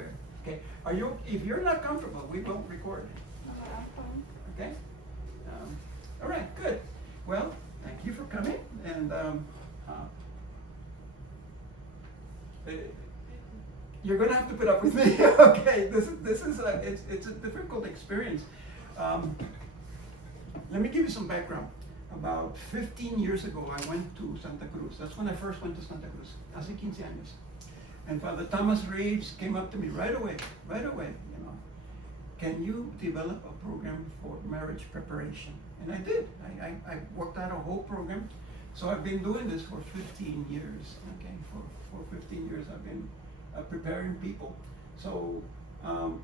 swear. Okay? Are you? If you're not comfortable, we won't record. Okay? All right. Good. Well, thank you for coming, and you're gonna have to put up with me. Okay? This is it's a difficult experience. Let me give you some background. About 15 years ago, I went to Santa Cruz. That's when I first went to Santa Cruz, hace 15 años. And Father Thomas Reeves came up to me right away, you know. Can you develop a program for marriage preparation? And I did. I worked out a whole program. So I've been doing this for 15 years, okay? For 15 years, I've been preparing people. So,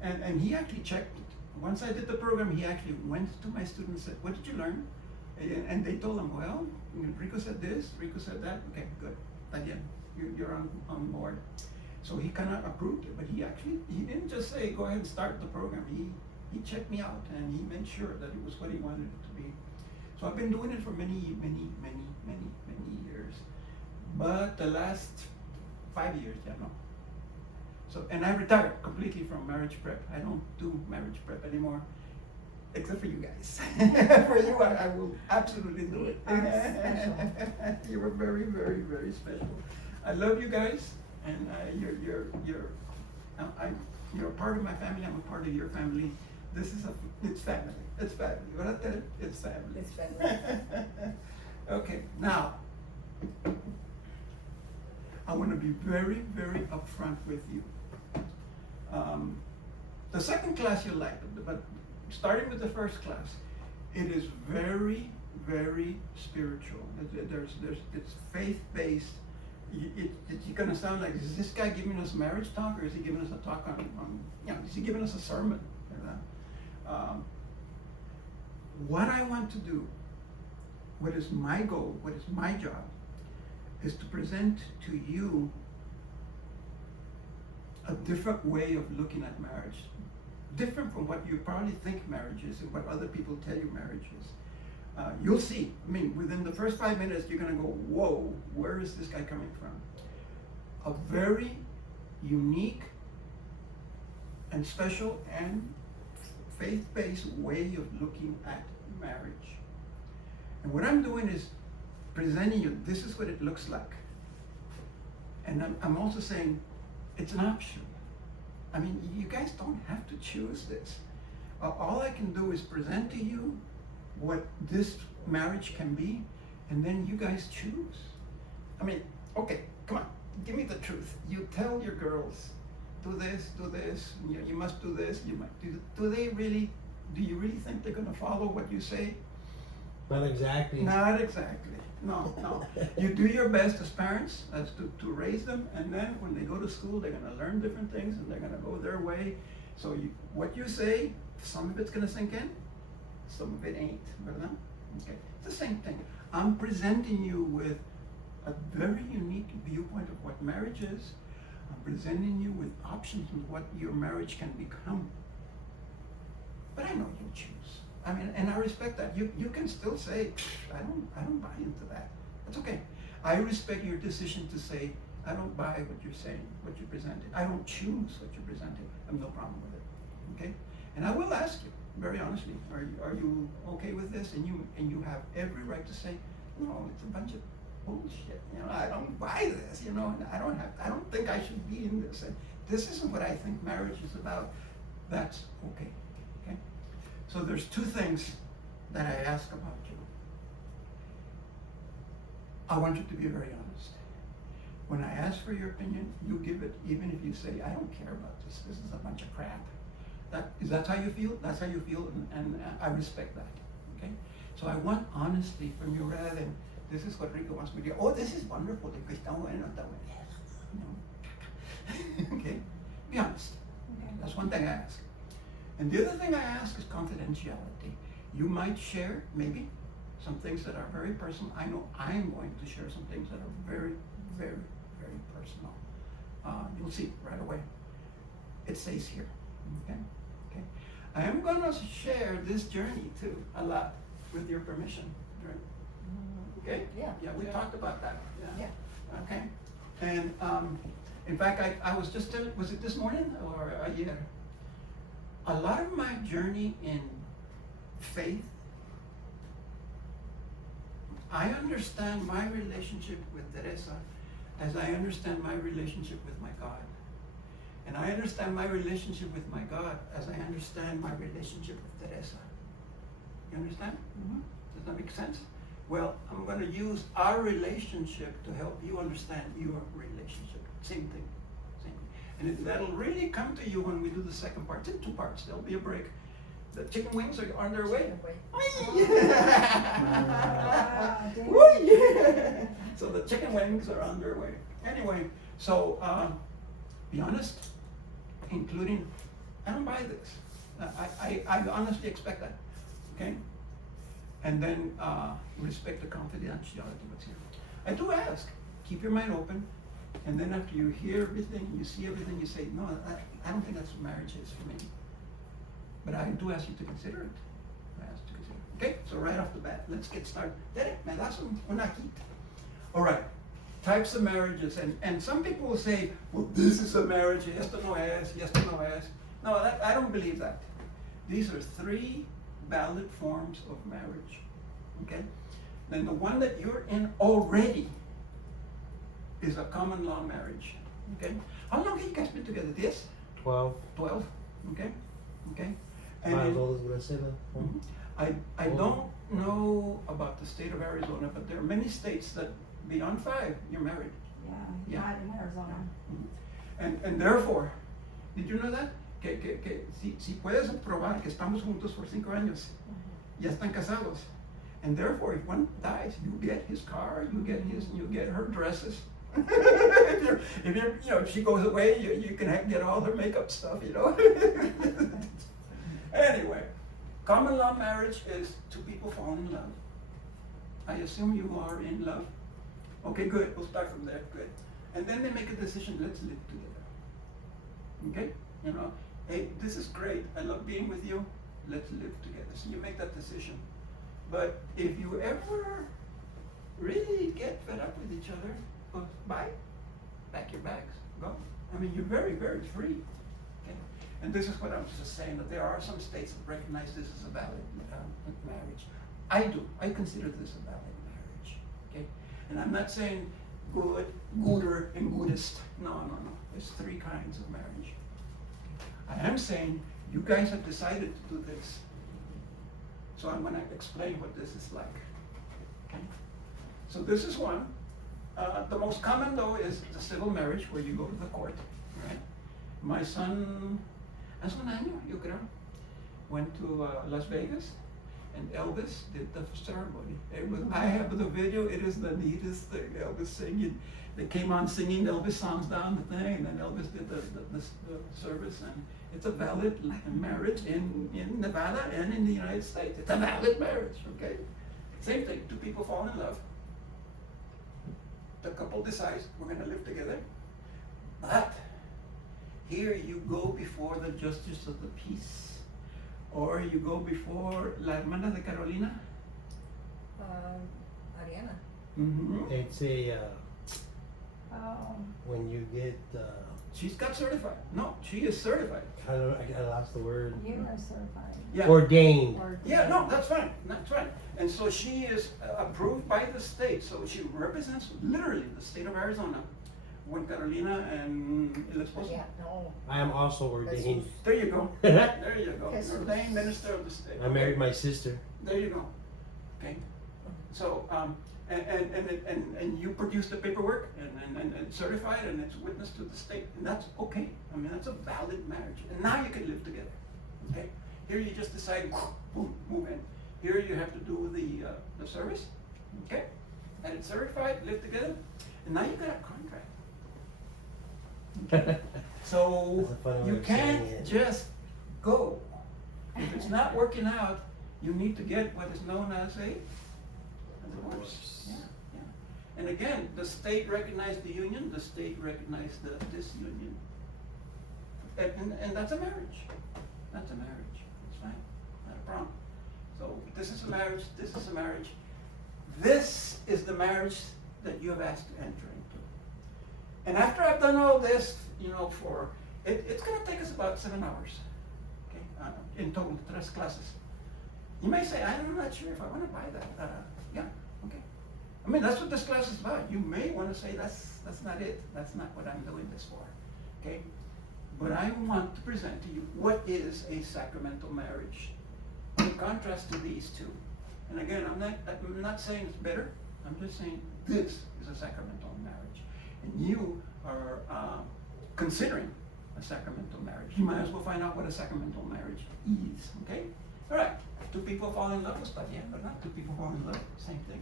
and he actually checked it. Once I did the program, he actually went to my students and said, what did you learn? And they told him, well, Rico said this, Rico said that. Okay, good. Again, you're on board. So he kind of approved it, but he didn't just say, go ahead and start the program. He checked me out and he made sure that it was what he wanted it to be. So I've been doing it for many years. But the last 5 years, yeah, no. So, and I retired completely from marriage prep. I don't do marriage prep anymore, except for you guys. For you, I will absolutely do it. You were very special. I love you guys, and you're a part of my family. I'm a part of your family. It's family. It's family. What I tell you, it's family. It's family. Okay, now I want to be very upfront with you. The second class you like, but starting with the first class, it is very spiritual. It's faith-based. It's going to sound like, is this guy giving us marriage talk, or is he giving us a talk on is he giving us a sermon? What I want to do, what is my goal, what is my job, is to present to you a different way of looking at marriage, different from what you probably think marriage is and what other people tell you marriage is. You'll see. I mean, within the first 5 minutes, you're going to go, whoa, where is this guy coming from? A very unique and special and faith-based way of looking at marriage. And what I'm doing is presenting you, this is what it looks like. And I'm also saying, it's an option. I mean, you guys don't have to choose this. All I can do is present to you what this marriage can be, and then you guys choose. I mean, okay, come on, give me the truth. You tell your girls, do this, you must do this, you might do you really think they're gonna follow what you say? Not exactly. Not exactly. No. You do your best as parents as to raise them, and then when they go to school, they're going to learn different things, and they're going to go their way. So what you say, some of it's going to sink in, some of it ain't. ¿Verdad? Okay. It's the same thing. I'm presenting you with a very unique viewpoint of what marriage is. I'm presenting you with options of what your marriage can become. But I know you'll choose. I mean, and I respect that. You can still say, I don't buy into that. That's okay. I respect your decision to say, I don't buy what you're saying, what you're presenting. I don't choose what you're presenting. I have no problem with it. Okay? And I will ask you, very honestly, are you okay with this? And you have every right to say, no, it's a bunch of bullshit. I don't buy this, and I don't think I should be in this. And this isn't what I think marriage is about. That's okay. Okay? So there's two things that I ask about you. I want you to be very honest. When I ask for your opinion, you give it, even if you say, I don't care about this. This is a bunch of crap. That's how you feel? That's how you feel, and I respect that. Okay? So I want honesty from you rather than, this is what Rico wants me to do. Oh, this is wonderful. Está bueno, está bueno. Okay? Be honest. Okay? That's one thing I ask. And the other thing I ask is confidentiality. You might share, maybe, some things that are very personal. I know I'm going to share some things that are very personal. You'll see right away. It stays here. Okay? Okay. I am going to share this journey too, a lot, with your permission. Okay? Yeah. Yeah, we talked about that. Yeah. Okay. And In fact, I was just telling, was it this morning or ayer? A lot of my journey in faith, I understand my relationship with Teresa as I understand my relationship with my God. And I understand my relationship with my God as I understand my relationship with Teresa. You understand? Mhm. Does that make sense? Well, I'm going to use our relationship to help you understand your relationship. Same thing. Same thing. And that'll really come to you when we do the second part. It's in 2 parts. There'll be a break. The chicken wings are on their way. Whee! So the chicken wings are on their way. Anyway, so be honest, including, I don't buy this. I honestly expect that. Okay? And then respect the confidentiality of what's here. I do ask, keep your mind open, and then after you hear everything, you see everything, you say, no, I don't think that's what marriage is for me. But I do ask you to consider it. I ask you to consider it. Okay, so right off the bat, let's get started. Man, that's un aquí. All right, types of marriages, and some people will say, well, this is a marriage, yes to no es, yes to no es. No, I don't believe that. These are 3 valid forms of marriage. Okay? Then the one that you're in already is a common law marriage. Okay? How long have you guys been together? 10? 12. 12? Okay? Okay? About as old as Graciela. Mhm. I don't know about the state of Arizona, but there are many states that beyond 5, you're married. Yeah, not in Arizona. And therefore, did you know that? Que si puedes probar que estamos juntos por 5 años, ya están casados. And therefore, if one dies, you get his car, you get her dresses. If she goes away, you can get all her makeup stuff, Anyway, common law marriage is 2 people falling in love. I assume you are in love. Okay, good. We'll start from there. Good. And then they make a decision. Let's live together. Okay? Hey, this is great. I love being with you. Let's live together. So you make that decision. But if you ever really get fed up with each other, well, bye. Pack your bags. Go. I mean, you're very, very free. Okay? And this is what I was just saying, that there are some states that recognize this as a valid marriage. I do. I consider this a valid marriage. Okay? And I'm not saying good, gooder, and goodest. No. There's 3 kinds of marriage. I am saying you guys have decided to do this. So I'm going to explain what this is like. Okay? So this is one. The most common, though, is the civil marriage, where you go to the court. Right? My son, hace un año, yo creo, went to Las Vegas, and Elvis did the ceremony. I have the video. It is the neatest thing. Elvis singing. They came on singing Elvis songs down the thing, and then Elvis did the service, and it's a valid marriage in Nevada and in the United States. It's a valid marriage, okay? Same thing, 2 people fall in love. The couple decides, we're going to live together. But here you go before the justice of the peace, or you go before La Hermana de Carolina. Ariana. Mm-hmm. It's a, Oh. when you get, She's got certified. No, she is certified. I lost the word. You are certified. Yeah. Ordained. Yeah, no, that's fine. That's fine. And so she is approved by the state. So she represents literally the state of Arizona when Carolina and El Esposo. Yeah, no. I am also ordained. There you go. There you go. Jesus. Ordained minister of the state. I married my sister. There you go. Okay. So, and you produce the paperwork and certified, and it's witness to the state, and that's okay. I mean, that's a valid marriage, and now you can live together. Okay. Here you just decide, boom, move in. Here you have to do the service. Okay. And it's certified, live together, and now you got a contract. So That's a funny way you of saying can't it. just go. If it's not working out, you need to get what is known as a divorce. Yeah, yeah. And again, the state recognized the union, the state recognized the disunion. And that's a marriage. That's a marriage. It's fine. Not a problem. So this is a marriage, this is a marriage. This is the marriage that you have asked to enter into. And after I've done all this, it's going to take us about 7 hours, okay, in total, 3 classes. You may say, I'm not sure if I want to buy that. Yeah, okay. I mean, that's what this class is about. You may want to say, that's not it. That's not what I'm doing this for, okay? But I want to present to you what is a sacramental marriage in contrast to these two. And again, I'm not saying it's better. I'm just saying this is a sacramental marriage. And you are considering a sacramental marriage. You might as well find out what a sacramental marriage is, okay? All right, 2 people fall in love, but yeah, but not 2 people fall in love, same thing.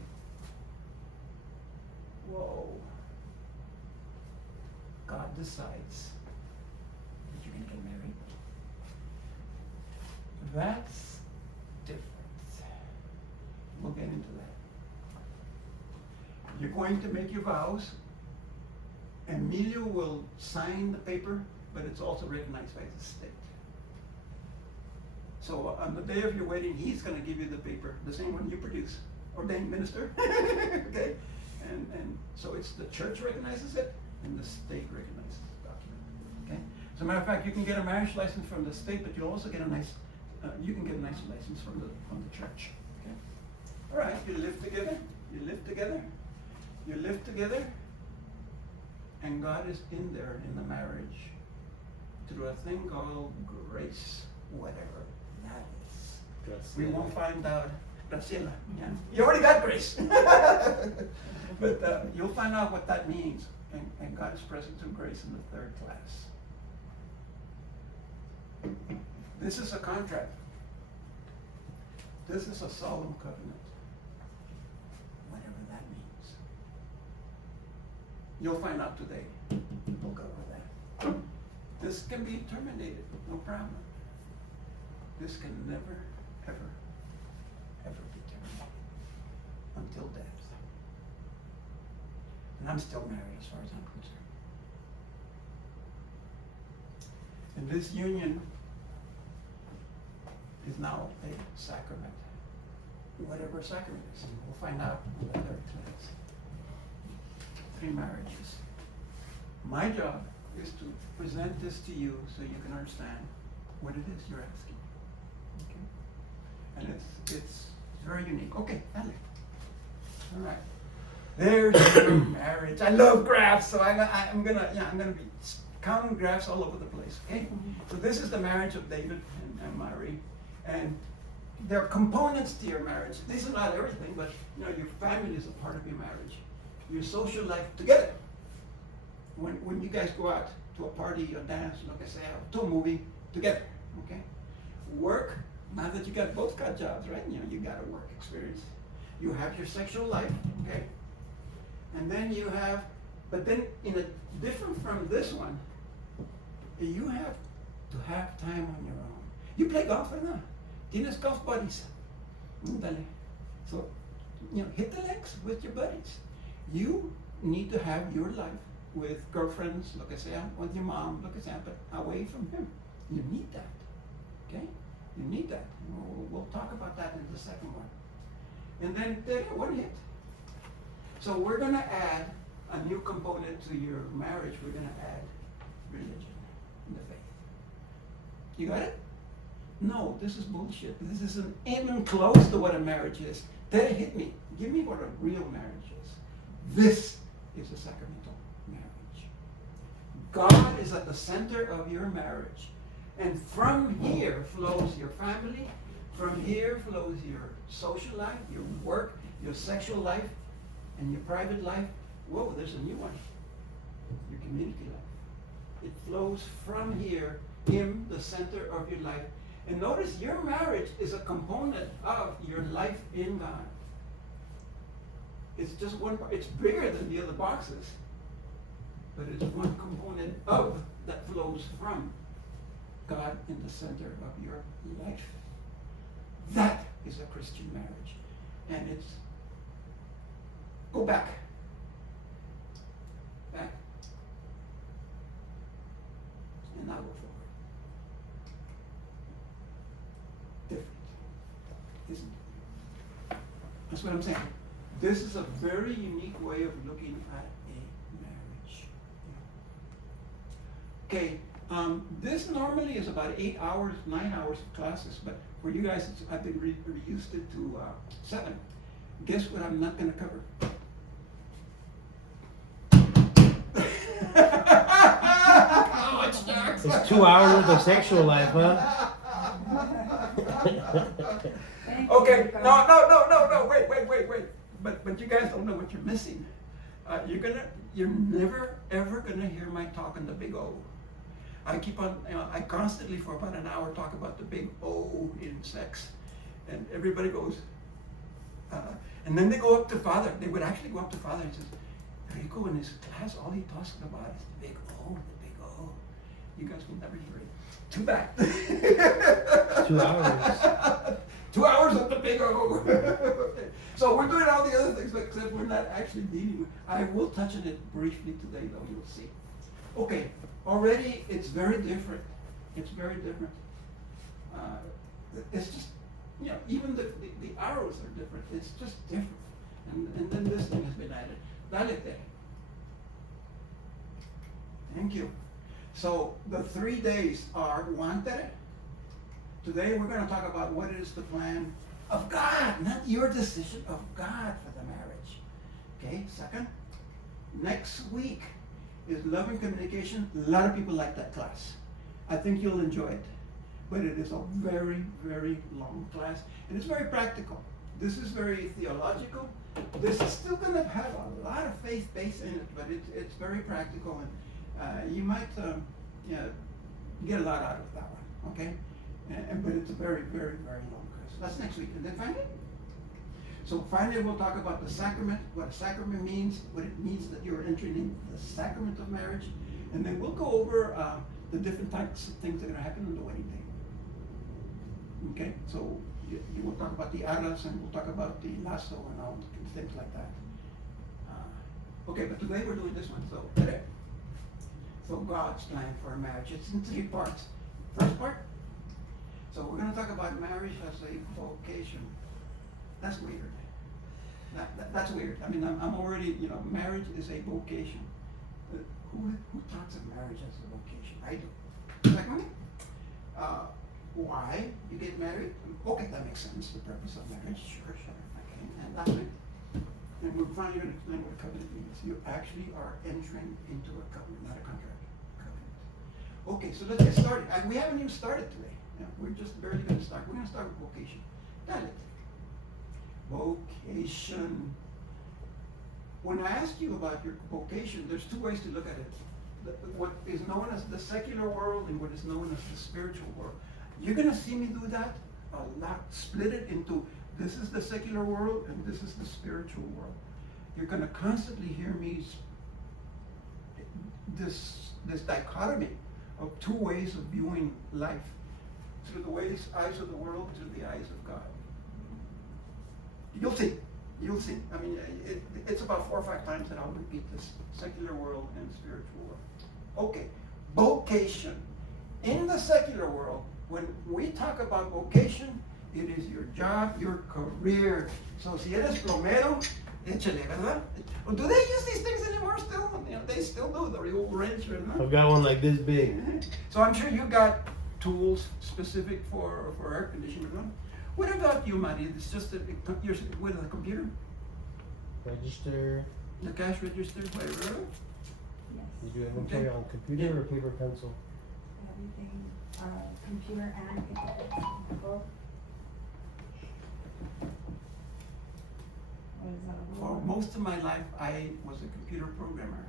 Whoa. God decides that you're going to get married. That's different. We'll get into that. You're going to make your vows. Emilio will sign the paper, but it's also recognized by the state. So on the day of your wedding, he's going to give you the paper, the same one you produce, ordained minister. Okay? And so it's the church recognizes it, and the state recognizes the document. Okay? As a matter of fact, you can get a marriage license from the state, but you'll also get a nice license from the church. Okay? All right, you live together. You live together. You live together. And God is in there in the marriage through a thing called grace, whatever that is. We won't find out. Graciela, yeah. You already got grace. But you'll find out what that means. And God is present through grace in the 3rd class. This is a contract. This is a solemn covenant. Whatever that means. You'll find out today. We'll cover that. This can be terminated, no problem. This can never, ever, ever be terminated until death. And I'm still married as far as I'm concerned. And this union is now a sacrament. Whatever sacrament is. We'll find out in the 3rd class. 3 marriages. My job is to present this to you so you can understand what it is you're asking. Okay? And it's very unique. Okay, Alec. All right. There's your marriage. I love graphs, so I'm gonna be counting graphs all over the place. Okay. So this is the marriage of David and Mary, and there are components to your marriage. This is not everything, but your family is a part of your marriage. Your social life together. When you guys go out to a party or dance, like I say, to a movie together. Okay. Work. Now that you both got jobs, right? You got a work experience. You have your sexual life. Okay. And then you have, but then different from this one, you have to have time on your own. You play golf or not? Tienes golf buddies. Dale. So, hit the legs with your buddies. You need to have your life with girlfriends, lo que sea, with your mom, lo que sea, but away from him. You need that. Okay? You need that. We'll talk about that in the second one. And then one hit. So we're going to add a new component to your marriage. We're going to add religion and the faith. You got it? No, this is bullshit. This isn't even close to what a marriage is. That hit me. Give me what a real marriage is. This is a sacramental marriage. God is at the center of your marriage. And from here flows your family. From here flows your social life, your work, your sexual life, and your private life. Whoa, there's a new one. Your community life. It flows from here, Him, the center of your life. And notice your marriage is a component of your life in God. It's just one part. It's bigger than the other boxes. But it's one component of that flows from God in the center of your life. That is a Christian marriage. And it's, go back. Back. And now go forward. Different. Isn't it? That's what I'm saying. This is a very unique way of looking at a marriage. Okay, this normally is about 8 hours, 9 hours of classes, but for you guys, I've been reduced it to 7. Guess what I'm not gonna cover? How much tax? It's 2 hours worth of sexual life, huh? Thank you, Okay, Rico. no, wait. But you guys don't know what you're missing. You're never ever gonna hear my talk on the big O. I keep on, I constantly for about an hour talk about the big O in sex, and everybody goes, and then they go up to Father. They would actually go up to Father and says, Rico in his class, all he talks about is the big O, the big O. You guys will never hear it. Too bad. 2 hours. 2 hours of the big O. So we're doing all the other things, except we're not actually dealing with. I will touch on it briefly today, though. You'll see. Okay. Already, it's very different. It's very different. It's just, even the arrows are different. It's just different. And then this thing has been added. Dale. Thank you. So the 3 days are guantere. Today we're going to talk about what is the plan of God, not your decision, of God for the marriage. Okay, second. Next week is love and communication. A lot of people like that class. I think you'll enjoy it. But it is a very, very long class. And it's very practical. This is very theological. This is still going to have a lot of faith base in it, but it's very practical. And you might get a lot out of that one, okay? But it's a very, very, very long course. That's next week. And then finally we'll talk about the sacrament, what a sacrament means, what it means that you're entering into the sacrament of marriage. And then we'll go over the different types of things that are going to happen on the wedding day. Okay? So you will talk about the arras, and we'll talk about the lasso and all things like that. Okay, but today we're doing this one. So God's plan for a marriage. It's in 3 parts. First part. So we're going to talk about marriage as a vocation. That's weird. That's weird. I mean, I'm already, marriage is a vocation. Who talks of marriage as a vocation? I do. Secondly, why you get married? Okay, that makes sense. The purpose of marriage. Sure. Okay. And lastly, and we're finally going to explain what a covenant means. You actually are entering into a covenant, not a contract. Covenant. Okay, so let's get started. And we haven't even started today. We're just barely going to start. We're going to start with vocation. Got it. Vocation. When I ask you about your vocation, there's 2 ways to look at it. What is known as the secular world and what is known as the spiritual world. You're going to see me do that a lot. Split it into this is the secular world and this is the spiritual world. You're going to constantly hear me this dichotomy of 2 ways of viewing life. Through the eyes of the world, through the eyes of God. You'll see. I mean, it's about 4 or 5 times that I'll repeat this. Secular world and spiritual world. Okay, vocation. In the secular world, when we talk about vocation, it is your job, your career. So si eres plomero, échale, ¿verdad? Well, do they use these things anymore still? They still do, the old wrench, ¿verdad? I've got one like this big. So I'm sure you got tools specific for air conditioning. What about you, Maria? It's just you're with a computer? Register. The cash register, whatever. Yes, You do inventory on computer or paper pencil? everything, computer and paper, both. What is that? For most of my life, I was a computer programmer.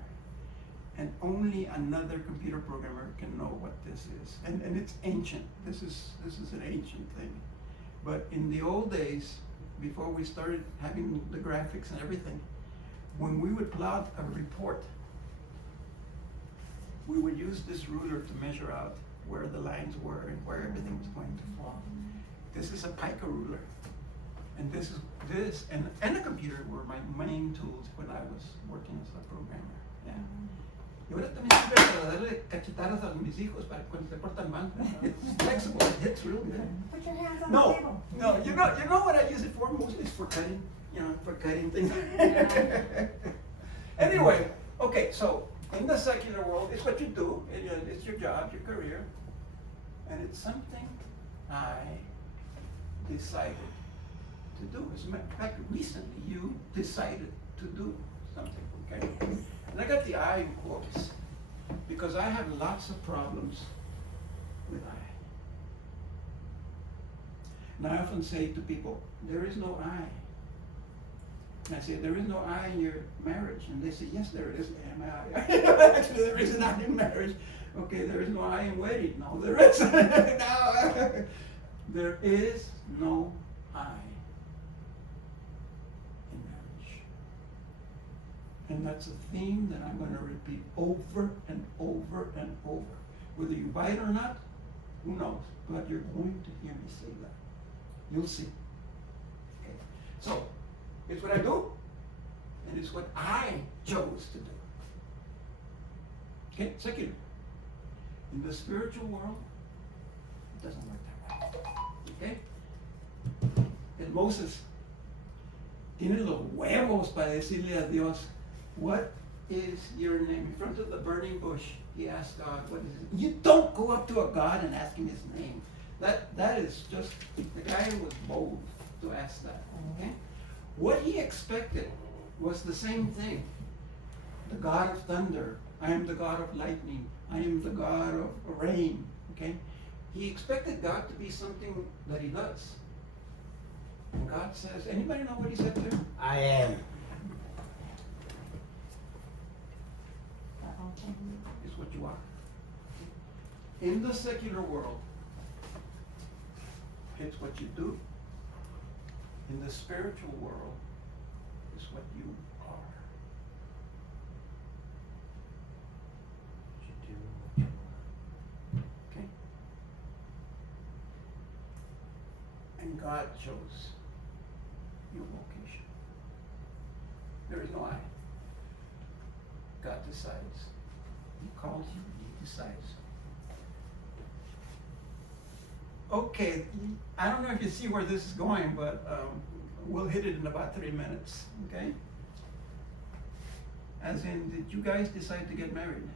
And only another computer programmer can know what this is. And it's ancient. This is an ancient thing. But in the old days, before we started having the graphics and everything, when we would plot a report, we would use this ruler to measure out where the lines were and where everything was going to fall. This is a pica ruler. And this and a computer were my main tools when I was working as a programmer. Yeah. Y ahora también sirve para darle cachetadas a mis hijos para cuando se portan mal. It's flexible. It's real good. Put your hands on the table. No. You know what I use it for? Mostly it's for cutting. For cutting things. Anyway, okay. So in the secular world, it's what you do. It's your job, your career. And it's something I decided to do. As a matter of fact, recently you decided to do something, okay? And I got the I in quotes because I have lots of problems with I. And I often say to people, there is no I. And I say, there is no I in your marriage. And they say, yes, there is. Actually, there is an I in marriage. Okay, there is no I in wedding. No, there is. No, there is no I in marriage. And that's a theme that I'm going to repeat over and over and over. Whether you buy it or not, who knows? But you're going to hear me say that. You'll see. Okay. So, it's what I do, and it's what I chose to do. Okay, secular. In the spiritual world, it doesn't work that way. Okay? And Moses tiene los huevos para decirle a Dios, what is your name? In front of the burning bush, he asked God, what is it? You don't go up to a God and ask him his name. That is just, the guy was bold to ask that. Okay? What he expected was the same thing. The God of thunder. I am the God of lightning. I am the God of rain. Okay? He expected God to be something that he does. And God says, anybody know what he said there? I am. Is what you are. In the secular world, it's what you do. In the spiritual world, it's what you are. What you do, what you are. Okay? And God chose your vocation. There is no I. God decides. He calls you, he decides. Okay, I don't know if you see where this is going, but we'll hit it in about 3 minutes, okay? As in, did you guys decide to get married?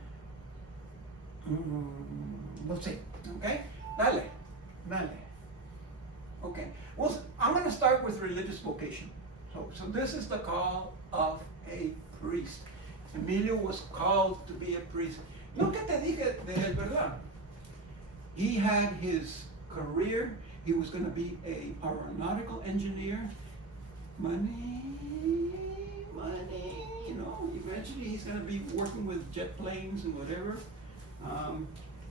We'll see, okay? Dale. Okay, well, I'm going to start with religious vocation. So this is the call of a priest. Emilio was called to be a priest. Lo que te dije de él, ¿verdad? He had his career. He was going to be an aeronautical engineer. Money, you know, eventually he's going to be working with jet planes and whatever.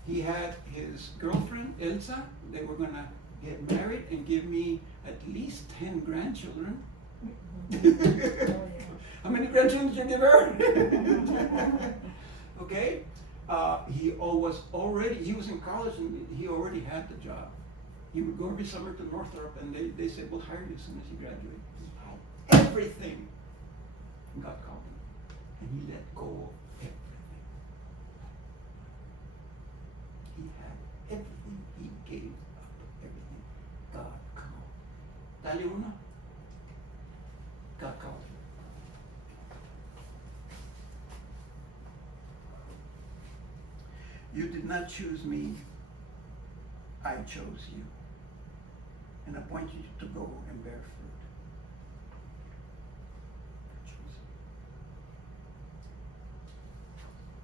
He had his girlfriend, Elsa. They were going to get married and give me at least 10 grandchildren. How many grandchildren did you give her? Okay? He was in college and he already had the job. He would go every summer to Northrop and they said, we'll hire you as soon as you graduate. He had everything. And God called him. And he let go of everything. He had everything. He gave up everything. God called. Dale uno. God called him. You did not choose me, I chose you, and appointed you to go and bear fruit. I chose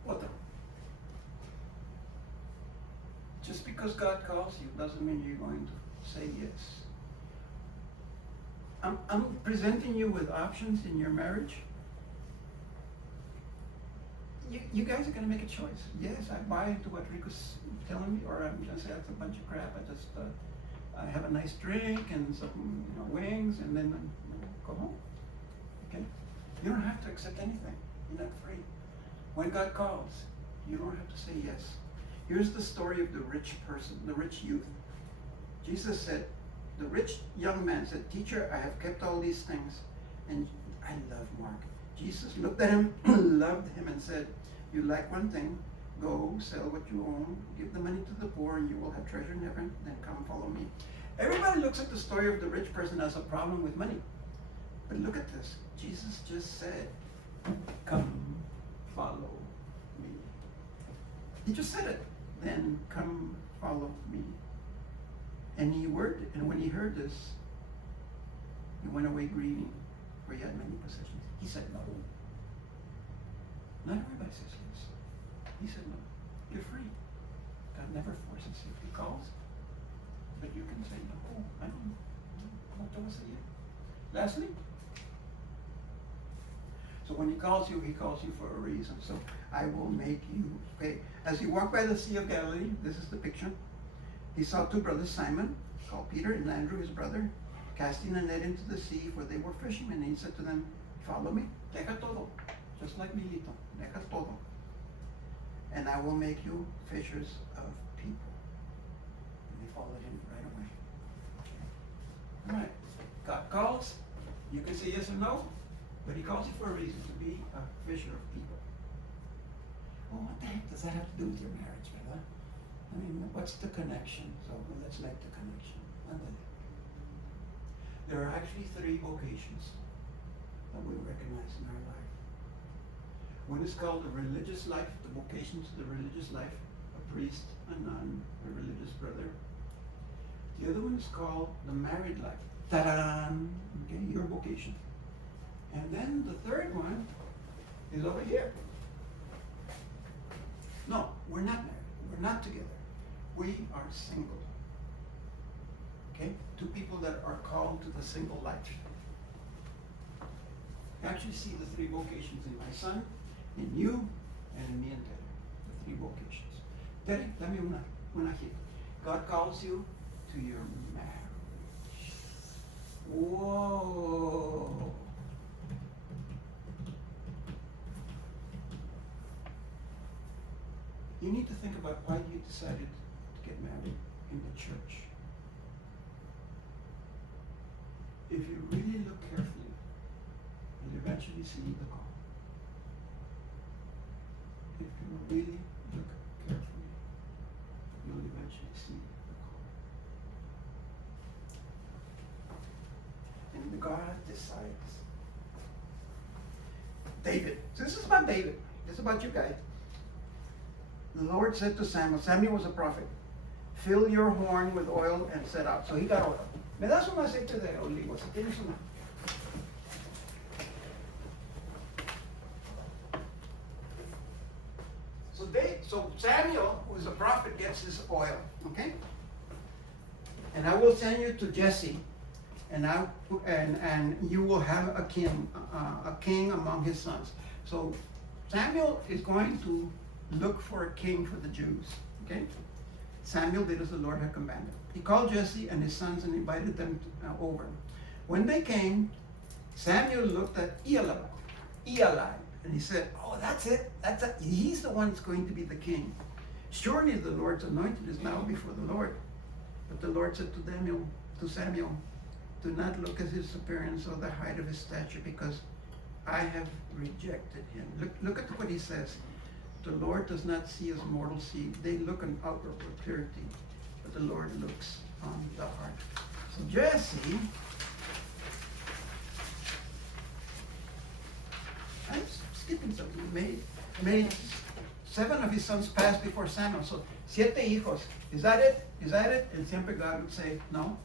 you. Otro. Just because God calls you doesn't mean you're going to say yes. I'm presenting you with options in your marriage. You guys are going to make a choice. Yes, I buy into what Rico's telling me, or I'm going to say that's a bunch of crap. I have a nice drink and some wings, and then go home. Okay? You don't have to accept anything. You're not free. When God calls, you don't have to say yes. Here's the story of the rich person, the rich youth. Jesus said, the rich young man said, "Teacher, I have kept all these things." And I love Mark. Jesus looked at him, loved him, and said, "You lack one thing. Go, sell what you own, give the money to the poor, and you will have treasure in heaven. Then come follow me." Everybody looks at the story of the rich person as a problem with money. But look at this. Jesus just said, "Come, follow He just said it. Then come follow me. And when he heard this, he went away grieving, for he had many possessions. He said no. Not everybody says yes. He said no. You're free. God never forces you. He calls, but you can say no. I don't say yes. Lastly, so when he calls you for a reason. So I will make you, okay. As he walked by the Sea of Galilee, this is the picture, he saw two brothers, Simon, called Peter, and Andrew, his brother, casting a net into the sea, for they were fishermen. And he said to them, follow me, deja todo, just like Milito, deja todo, and I will make you fishers of people. And they followed him right away. All right, God calls, you can say yes or no, but he calls you for a reason, to be a fisher of people. Well, what the heck does that have to do with your marriage, brother? I mean, what's the connection? So let's make the connection. There are actually 3 vocations that we recognize in our life. One is called the religious life, the vocation to the religious life, a priest, a nun, a religious brother. The other one is called the married life. Ta-da! Okay, your vocation. And then the third one is over here. No, we're not married. We're not together. We are single. Okay? 2 people that are called to the single life. You actually see the 3 vocations in my son, in you, and in me and Teddy. The 3 vocations. Teddy, let me una here. God calls you to your marriage. Whoa. You need to think about why you decided to get married in the church. If you really look carefully, you'll eventually see the call. If you really look carefully, you'll eventually see the call. And God decides. David. So this is about David. This is about you guys. The Lord said to Samuel, Samuel was a prophet, fill your horn with oil and set out. So he got oil. Me das un aceite de olivo, si tienes una. So Samuel, who is a prophet, gets his oil, okay? And I will send you to Jesse, and you will have a king among his sons. So Samuel is going to look for a king for the Jews, okay? Samuel did as the Lord had commanded. He called Jesse and his sons and invited them over. When they came, Samuel looked at Eli, and he said, oh, that's it. He's the one that's going to be the king. Surely the Lord's anointed is now before the Lord. But the Lord said to Samuel, do not look at his appearance or the height of his stature, because I have rejected him. Look at what he says. The Lord does not see as mortals see. They look on outward purity, but the Lord looks on the heart. So Jesse, I'm skipping something, made 7 of his sons pass before Samuel. So 7 hijos. Is that it? Is that it? And siempre God would say, no.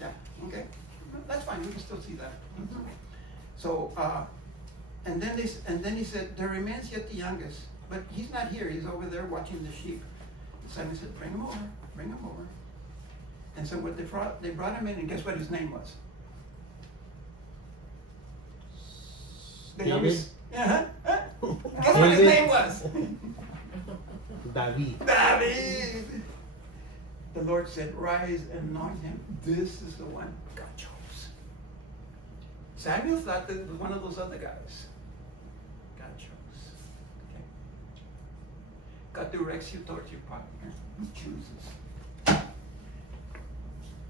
Yeah, okay. That's fine, we can still see that. So, and then he said, there remains yet the youngest, but he's not here, he's over there watching the sheep. And Simon said, bring him over. And so what they brought him in, and guess what his name was? David? Guess what his name was? David. The Lord said, rise and anoint him. This is the one God chose. Samuel thought that it was one of those other guys. God chose. Okay. God directs you towards your partner. He chooses.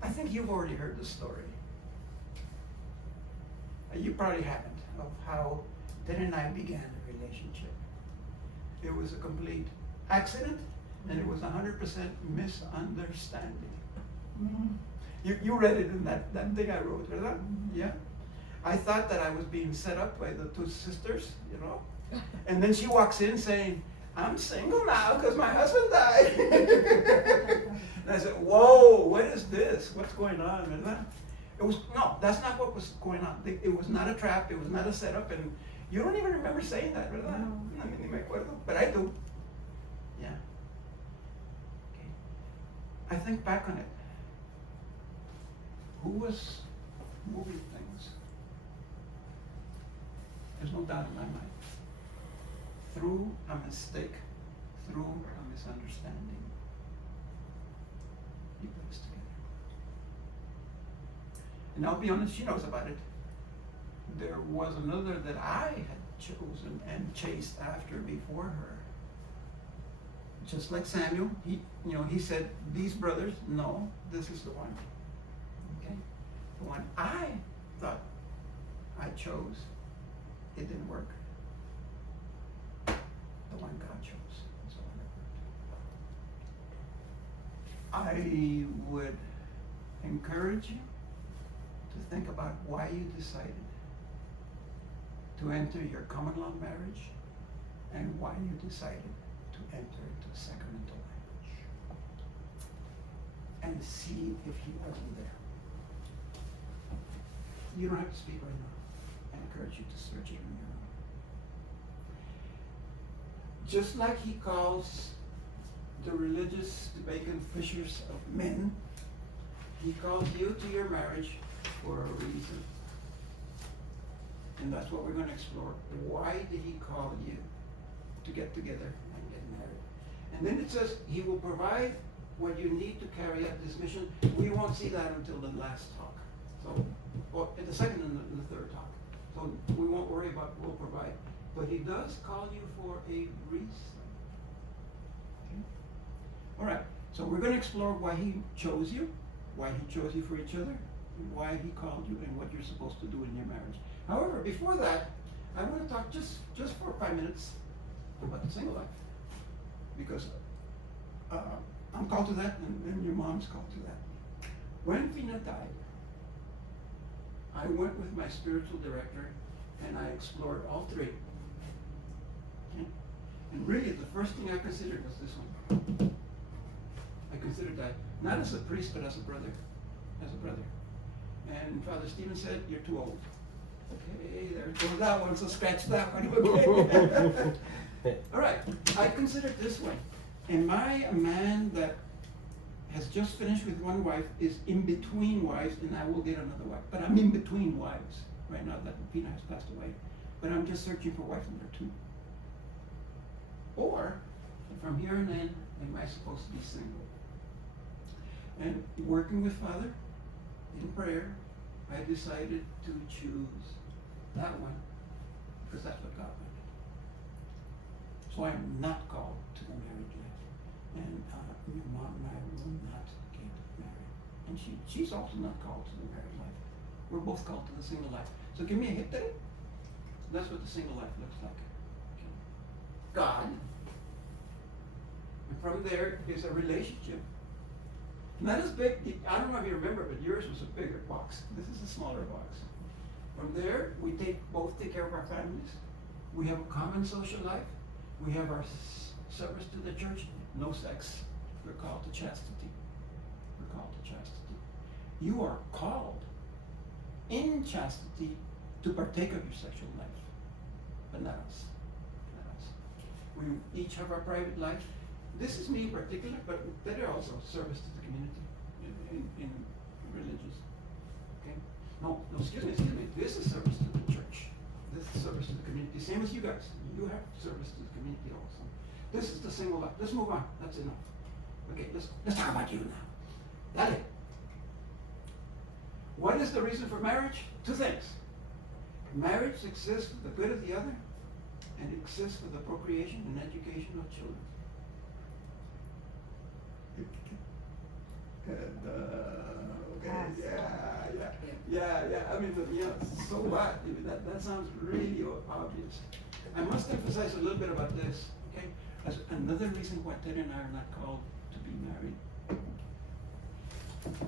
I think you've already heard the story. You probably haven't, of how Ted and I began a relationship. It was a complete accident, and it was 100% misunderstanding. You read it in that thing I wrote, right? Yeah? I thought that I was being set up by the 2 sisters, And then she walks in saying, I'm single now because my husband died. And I said, whoa, what is this? What's going on? ¿Verdad? It was, no, that's not what was going on. It was not a trap. It was not a setup. And you don't even remember saying that, ¿verdad? No. I mean, ni me acuerdo, but I do. Yeah. Okay. I think back on it. Who was moving things? There's no doubt in my mind. Through a mistake, through a misunderstanding, he put us together. And I'll be honest, she knows about it. There was another that I had chosen and chased after before her. Just like Samuel, he said, these brothers, no, this is the one. Okay? The one I thought I chose, it didn't work. The one God chose is the one that worked. I would encourage you to think about why you decided to enter your common law marriage and why you decided to enter into sacramental marriage. And see if he wasn't there. You don't have to speak right now. I encourage you to search it on your own. Just like he calls the religious bacon fishers of men, he calls you to your marriage for a reason. And that's what we're going to explore. Why did he call you to get together and get married? And then it says he will provide what you need to carry out this mission. We won't see that until the last talk. So, or in the second and the third talk. So we won't worry about will provide. But he does call you for a reason. Okay? All right. So we're going to explore why he chose you, why he chose you for each other, and why he called you, and what you're supposed to do in your marriage. However, before that, I want to talk just for 5 minutes about the single life. Because I'm called to that, and your mom's called to that. When Fina died, I went with my spiritual director, and I explored all three. Okay? And really, the first thing I considered was this one. I considered that not as a priest, but as a brother. As a brother. And Father Stephen said, "You're too old." Okay, there goes that one, so scratch that one. Okay. All right, I considered this one. Am I a man that has just finished with one wife, is in between wives, and I will get another wife? But I'm in between wives right now that Pina has passed away. But I'm just searching for wife number 2. Or, from here on in, am I supposed to be single? And working with Father, in prayer, I decided to choose that one because that's what God wanted. So I am not called to the marriage life. And your mom and I will not get married. And she's also not called to the married life. We're both called to the single life. So give me a hit there. That's what the single life looks like. Okay. God. And from there is a relationship. Not as big, I don't know if you remember, but yours was a bigger box. This is a smaller box. From there, we both take care of our families. We have a common social life. We have our service to the church. No sex. We're called to chastity. We're called to chastity. You are called in chastity to partake of your sexual life, but not us. Not us. We each have our private life. This is me in particular, but there are also service to the community in religious. Okay? No, excuse me. This is service to the church. This is service to the community. Same as you guys. You have service to the community also. This is the single life. Let's move on. That's enough. Okay, let's talk about you now. Dale. What is the reason for marriage? 2 things. Marriage exists for the good of the other, and it exists for the procreation and education of children. Okay, yeah. I mean, so what? That sounds really obvious. I must emphasize a little bit about this, okay? As another reason why Ted and I are not called to be married.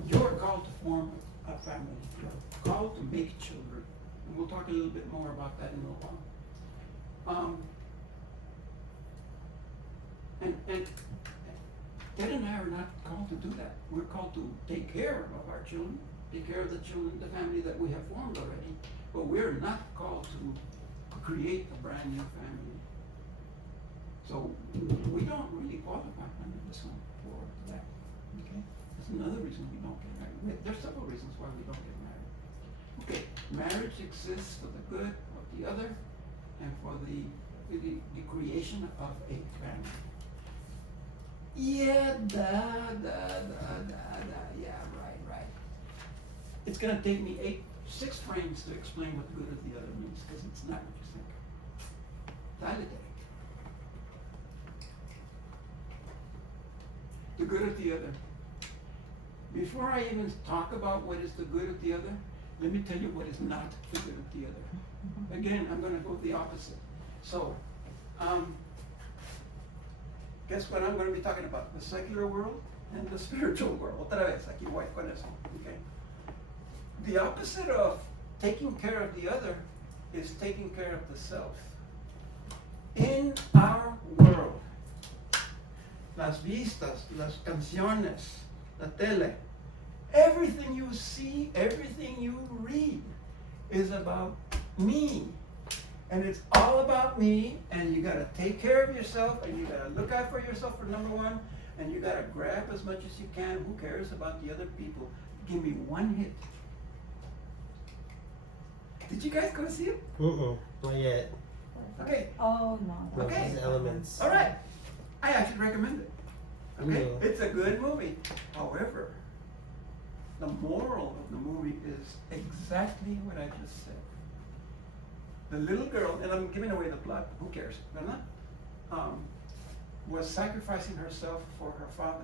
You're called to form a family. You're called to make children. And we'll talk a little bit more about that in a little while. And Ted and I are not called to do that. We're called to take care of our children, take care of the children, the family that we have formed already. But we're not called to create a brand new family. So we don't really qualify under this one for that. Okay? That's another reason we don't get married. There's several reasons why we don't get married. Okay, marriage exists for the good of the other and for the creation of a family. Yeah, yeah, right. It's gonna take me 6 frames to explain what good of the other means, because it's not what you think. Validate. The good of the other. Before I even talk about what is the good of the other, let me tell you what is not the good of the other. Again, I'm gonna go the opposite. So, guess what I'm gonna be talking about? The secular world and the spiritual world. Otra vez, aquí voy con eso, okay? The opposite of taking care of the other is taking care of the self. In our world, las vistas, las canciones, la tele, everything you see, everything you read is about me. And it's all about me, and you gotta take care of yourself, and you gotta look out for yourself for number one, and you gotta grab as much as you can. Who cares about the other people? Give me one hit. Did you guys go see it? Not yet. Okay. Oh, no. Okay. These elements. All right. I actually recommend it. Okay? Yeah. It's a good movie. However, the moral of the movie is exactly what I just said. The little girl, and I'm giving away the plot, who cares, ¿verdad? Was sacrificing herself for her father.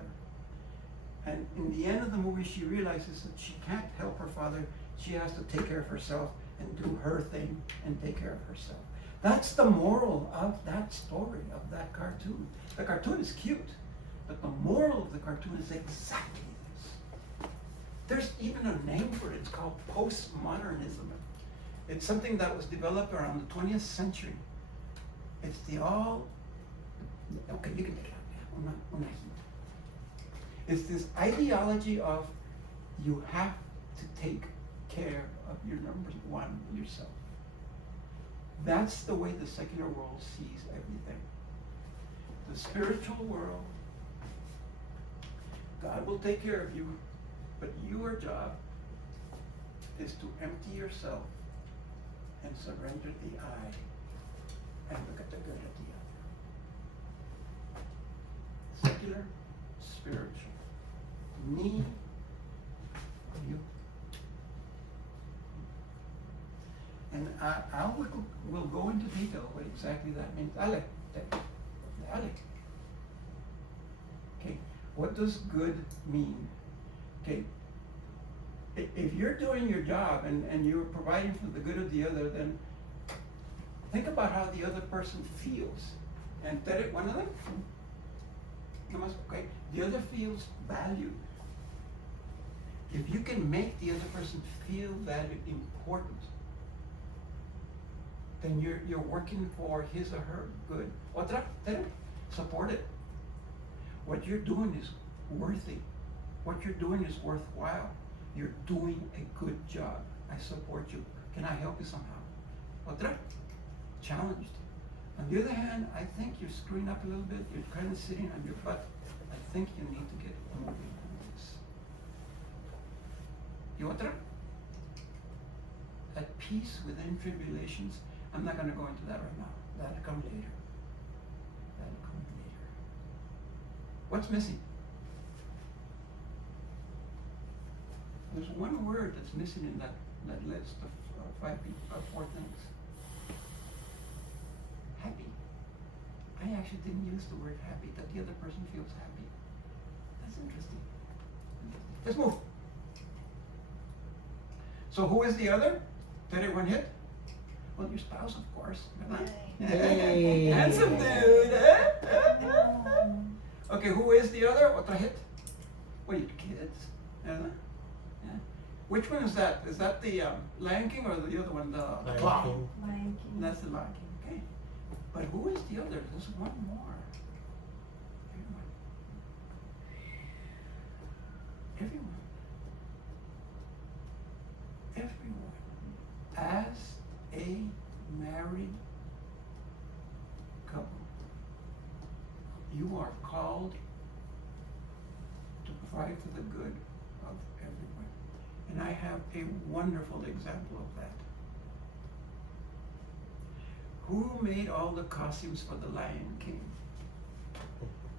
And in the end of the movie, she realizes that she can't help her father. She has to take care of herself and do her thing and take care of herself. That's the moral of that story, of that cartoon. The cartoon is cute, but the moral of the cartoon is exactly this. There's even a name for it. It's called postmodernism. It's something that was developed around the 20th century. It's the okay, you can take it out. Yeah, it's this ideology of you have to take care of your number one, yourself. That's the way the secular world sees everything. The spiritual world, God will take care of you, but your job is to empty yourself and surrender the I and look at the good of the other. Secular, spiritual. Me, you. And I will go into detail what exactly that means. Ale. Okay, what does good mean? Okay, if you're doing your job and you're providing for the good of the other, then think about how the other person feels. And one of them, okay, the other feels valued. If you can make the other person feel valued, important, then you're working for his or her good. Otra, support it. What you're doing is worthy. What you're doing is worthwhile. You're doing a good job. I support you. Can I help you somehow? Otra, challenged. On the other hand, I think you're screwing up a little bit. You're kind of sitting on your butt. I think you need to get moving on this. Y otra, at peace within tribulations. I'm not going to go into that right now. That'll come later. What's missing? There's one word that's missing in that list of 4 things. Happy. I actually didn't use the word happy, that the other person feels happy. That's interesting. Let's move. So who is the other? Did everyone hit? Well, your spouse, of course. Hey. Handsome dude. Okay, who is the other? Otra hit? What are you, kids? Yeah. Which one is that? Is that the Lion King or the other one, the Lion Clown? King. Lion King. That's the Lion King, okay. But who is the other? There's one more. Everyone. Everyone. As a married couple, you are called to provide for the good of everyone. And I have a wonderful example of that. Who made all the costumes for the Lion King?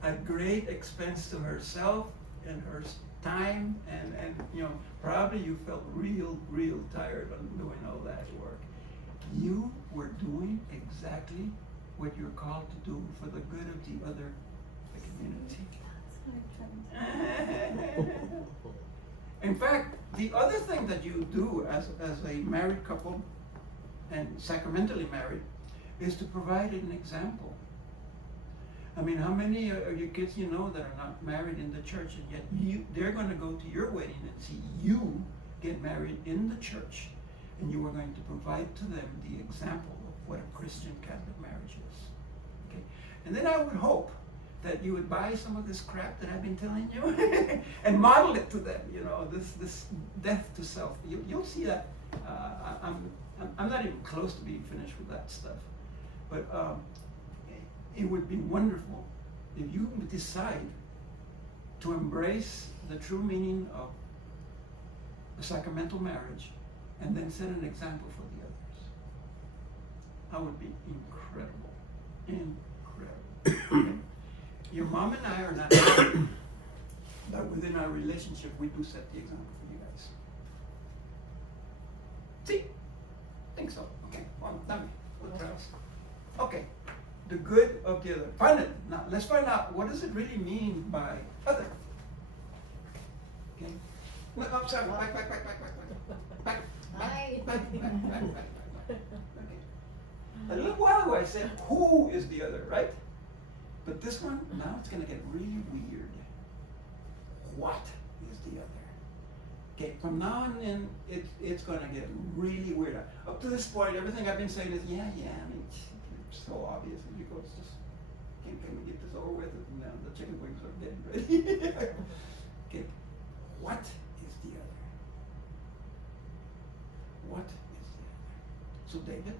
At great expense to herself and her time, and you know, probably you felt real tired on doing all that work. You were doing exactly what you're called to do for the good of the other, the community. In fact, the other thing that you do as a married couple and sacramentally married is to provide an example. I mean, how many of your kids you know that are not married in the church, and yet they're going to go to your wedding and see you get married in the church, and you are going to provide to them the example of what a Christian Catholic marriage is. Okay? And then I would hope that you would buy some of this crap that I've been telling you and model it to them. You know, this death to self. You'll see that. I'm not even close to being finished with that stuff, but it would be wonderful if you decide to embrace the true meaning of a sacramental marriage and then set an example for the others. That would be incredible. Incredible. Okay? Your mom and I are not married, but within our relationship, we do set the example for you guys. See? Think so. Okay, well, tell me. What else? Okay, the good of the other. Find it. Now, let's find out, what does it really mean by other? Okay? No, I'm sorry. Back. Okay. A little while ago I said, who is the other, right? But this one, now it's going to get really weird. What is the other? Okay, from now on in, it's going to get really weird. Up to this point, everything I've been saying is, yeah, I mean, it's so obvious. You go, it's just, can we get this over with? And now the chicken wings are getting ready. Okay, what is the other? What is the other? So David,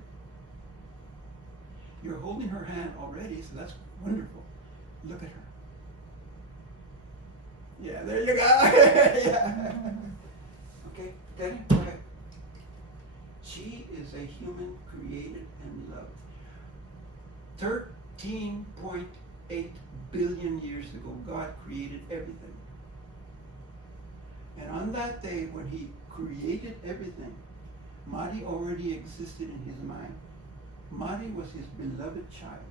you're holding her hand already, so that's wonderful. Look at her. Yeah, there you go. Yeah. Okay, Daddy, go ahead. She is a human created and loved. 13.8 billion years ago, God created everything. And on that day, when He created everything, Mari already existed in His mind. Mari was His beloved child.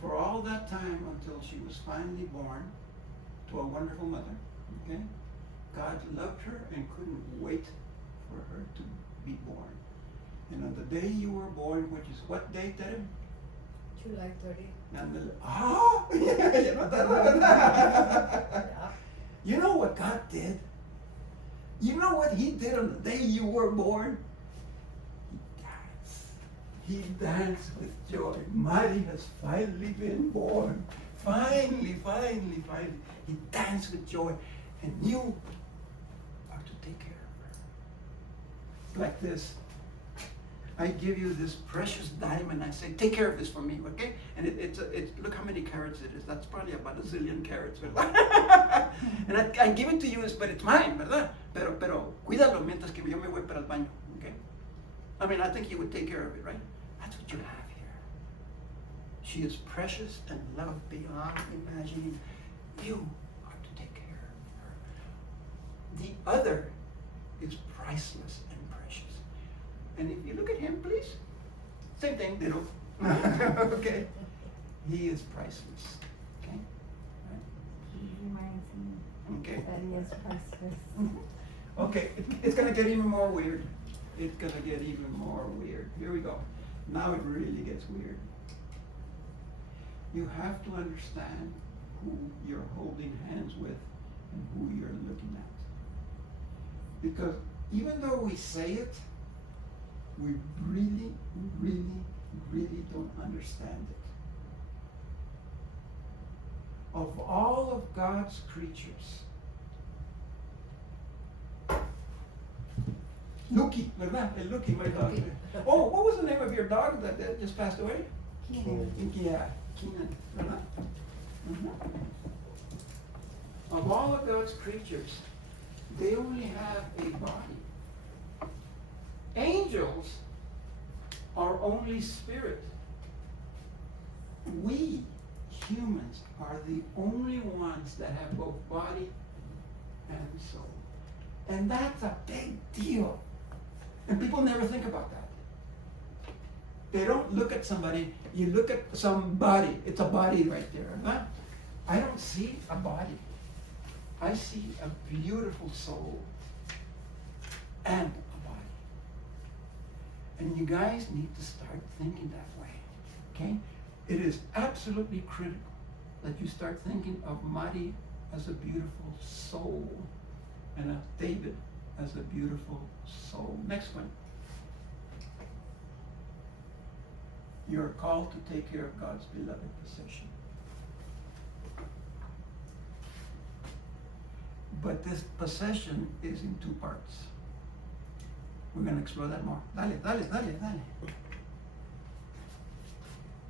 For all that time until she was finally born to a wonderful mother, okay? God loved her and couldn't wait for her to be born. And on the day you were born, which is what date, Daddy? July 30. You know what God did? You know what He did on the day you were born? He danced. He danced with joy. Mari has finally been born. Finally. He danced with joy. And you are to take care of her. Like this. I give you this precious diamond. I say, take care of this for me, okay? And it's look how many carats it is. That's probably about a zillion carats. And I give it to you, but it's mine, ¿verdad? Pero cuídalo mientras que yo me voy para el baño, okay? I mean, I think you would take care of it, right? That's what you have here. She is precious and loved beyond imagining. You are to take care of her. The other is priceless and precious. And if you look at him, please, same thing, ditto. Okay? He is priceless. Okay? Right? He reminds me Okay. that he is priceless. Okay, it's going to get even more weird. It's going to get even more weird. Here we go. Now it really gets weird. You have to understand who you're holding hands with and who you're looking at. Because even though we say it, we really don't understand it. of all of God's creatures. Lucky, ¿verdad? El Lucky, my dog. Lucky. Oh, what was the name of your dog that just passed away? Keenan. Yeah, Keenan, ¿verdad? Mhm. Of all of God's creatures, they only have a body. Angels are only spirit. We, humans, are the only ones that have both body and soul. And that's a big deal. And people never think about that. They don't look at somebody, you look at somebody, it's a body right there. Huh? I don't see a body. I see a beautiful soul and a body. And you guys need to start thinking that way, okay? It is absolutely critical that you start thinking of Mari as a beautiful soul and of David as a beautiful soul. Next one. You are called to take care of God's beloved possession. But this possession is in two parts. We're going to explore that more. Dale, dale, dale, dale.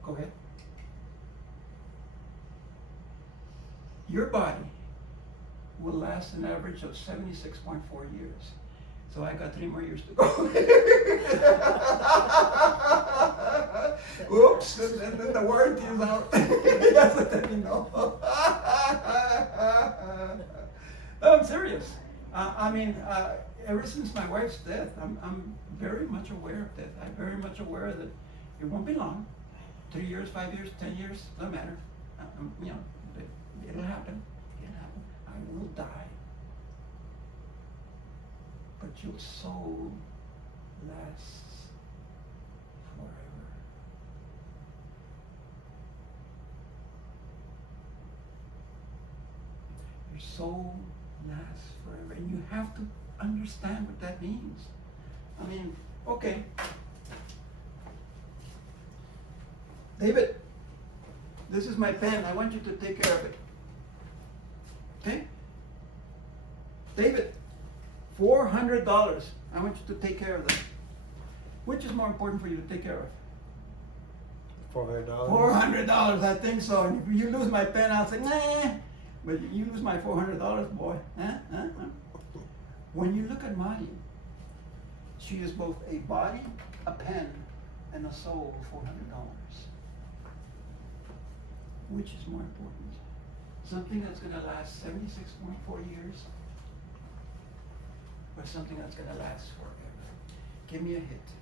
Go ahead. Your body will last an average of 76.4 years. So I got 3 more years to go. Oops, and then the warranty is out. That's what let me know. No, I'm serious. Ever since my wife's death, I'm very much aware of death. I'm very much aware that it won't be long. 3 years, 5 years, 10 years, doesn't matter. It'll happen. It'll happen. I will die. But your soul lasts forever. Your soul lasts forever. And you have to understand what that means. Okay. David, this is my pen. I want you to take care of it. Okay? David, $400. I want you to take care of that. Which is more important for you to take care of? $400. $400, I think so. And if you lose my pen, I'll say, nah. But you lose my $400, boy. Huh? When you look at Mari, she is both a body, a pen, and a soul for $400. Which is more important? Something that's going to last 76.4 years, or something that's going to last forever? Give me a hit.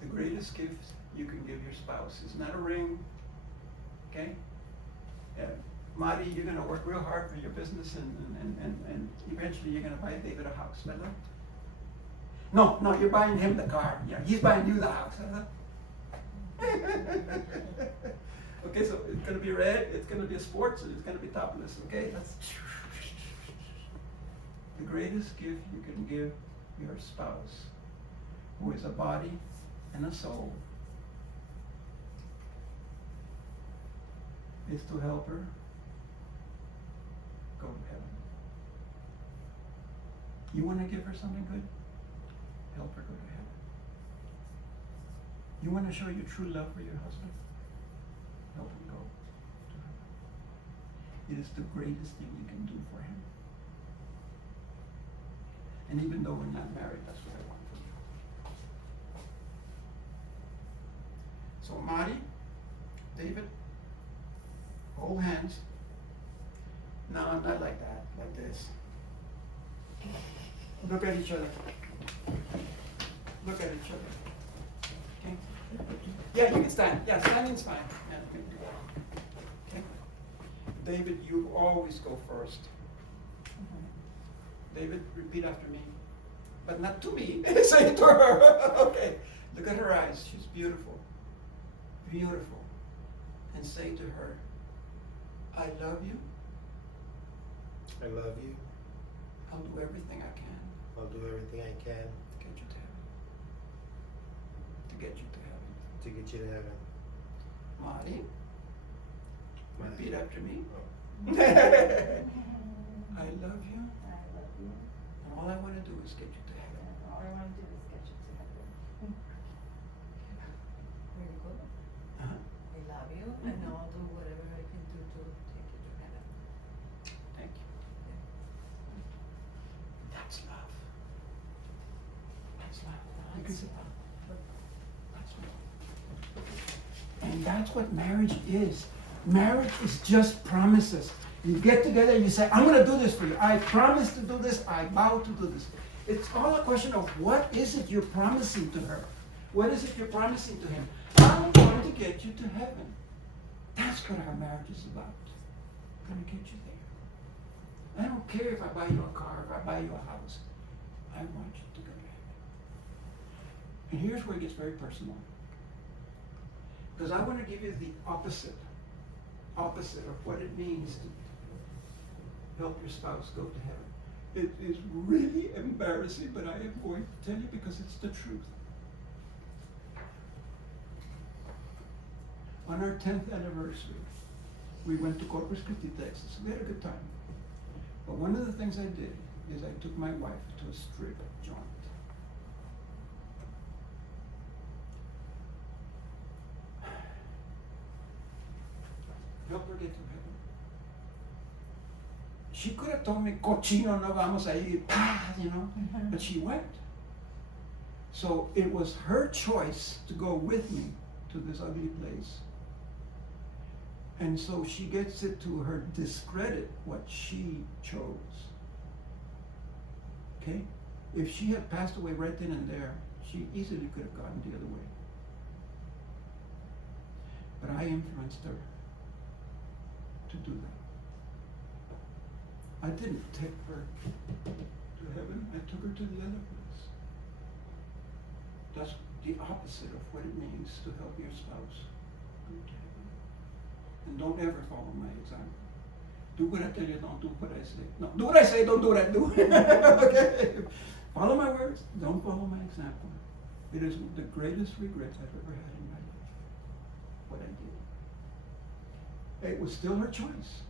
The greatest gift you can give your spouse is not a ring, okay? Mari, you're going to work real hard for your business, and eventually you're going to buy David a house, ¿verdad? No, you're buying him the car. Yeah, he's buying you the house, ¿verdad? Okay, so it's going to be red, it's going to be a sports, and it's going to be topless, okay? The greatest gift you can give your spouse, who is a body and a soul, is to help her go to heaven. You want to give her something good? Help her go to heaven. You want to show your true love for your husband? Help him go to heaven. It is the greatest thing you can do for him. And even though we're not married, that's what I want from you. So Mari, David, hold hands. No, not like that, like this. Look at each other. Look at each other. Okay? Yeah, you can stand. Yeah, standing's fine. Yeah, you can do that. Okay? David, you always go first. David, repeat after me. But not to me. Say it to her. Okay. Look at her eyes. She's beautiful. Beautiful. And say to her, I love you. I love you. I'll do everything I can I'll do everything I can to get you to heaven. To get you to heaven. to get you to heaven. Mari, Mari, Repeat after me. I love you. I love you. And all I want to do is get you to heaven. And all I want to do is get you to heaven. Very good. Uh-huh. I love you, and I'll do whatever I can do to take you to heaven. Thank you. That's love. That's love. You can say, that's love. And that's what marriage is. Marriage is just promises. You get together and you say, I'm going to do this for you. I promise to do this. I vow to do this. It's all a question of what is it you're promising to her? What is it you're promising to him? I'm going to get you to heaven. That's what our marriage is about. I'm going to get you there. I don't care if I buy you a car, if I buy you a house. I want you to go to heaven. And here's where it gets very personal. Because I want to give you the opposite of what it means to help your spouse go to heaven. It is really embarrassing, but I am going to tell you because it's the truth. On our 10th anniversary, we went to Corpus Christi, Texas. We had a good time. But one of the things I did is I took my wife to a strip joint. Help her get to heaven. She could have told me, cochino, no vamos a ir, you know, but she went. So it was her choice to go with me to this ugly place. And so she gets it to her discredit what she chose. Okay? If she had passed away right then and there, she easily could have gone the other way. But I influenced her to do that. I didn't take her to heaven, I took her to the other place. That's the opposite of what it means to help your spouse go to heaven. And don't ever follow my example. Do what I tell you, don't do what I say. No, do what I say, don't do what I do. Okay? Follow my words, don't follow my example. It is the greatest regret I've ever had in my life, what I did. It was still her choice.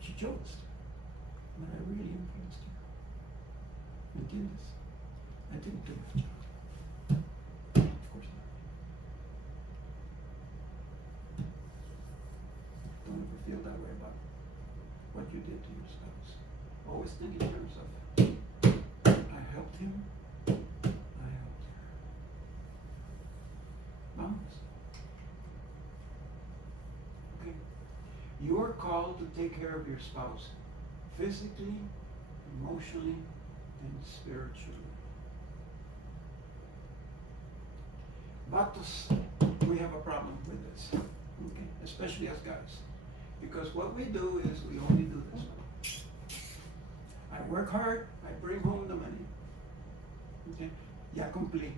She chose. But I really influenced her. My goodness. I didn't do my job. Of course not. Don't ever feel that way about what you did to your spouse. Always think in terms of, I helped him, I helped her. Vamos. Okay. You are called to take care of your spouse physically, emotionally, and spiritually. Vatos, we have a problem with this, okay? Especially as guys. Because what we do is we only do this. I work hard, I bring home the money. Okay? Ya cumplí.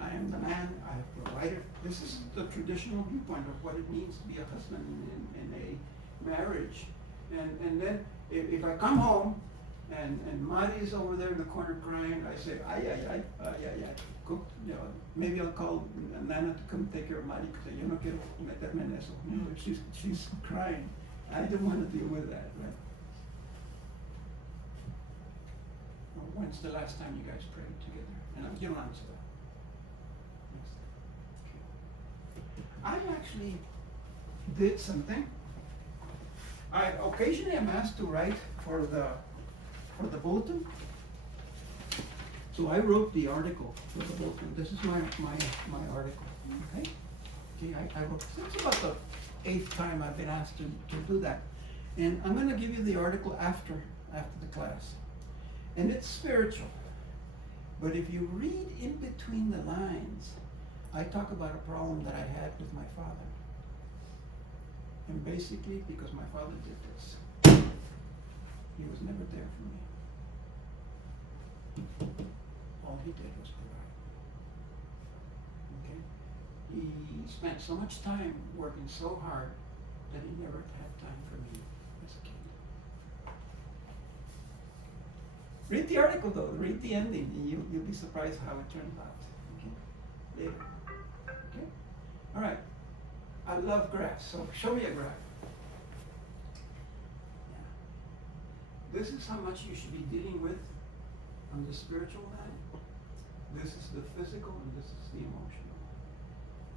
I am the man, I have provided. This is the traditional viewpoint of what it means to be a husband in a marriage. And then if I come home and Mari's over there in the corner crying, I say, ay. Cook, you know, maybe I'll call Nana to come take care of Mari because yo no quiero meterme en eso. You know, she's crying. I didn't want to deal with that, right? Well, when's the last time you guys prayed together? And you don't answer that. Okay. I actually did something. I occasionally am asked to write for the bulletin. So I wrote the article for the bulletin. This is my article. Okay? Okay, I wrote. It's about the 8th time I've been asked to do that. And I'm gonna give you the article after the class. And it's spiritual. But if you read in between the lines, I talk about a problem that I had with my father. And basically, because my father did this, he was never there for me. All he did was provide. Okay? He spent so much time working so hard that he never had time for me as a kid. Read the article though, read the ending, and you'll be surprised how it turns out. Okay? Later. Okay? Alright. I love graphs, so show me a graph. this is how much you should be dealing with on the spiritual man. This is the physical and this is the emotional.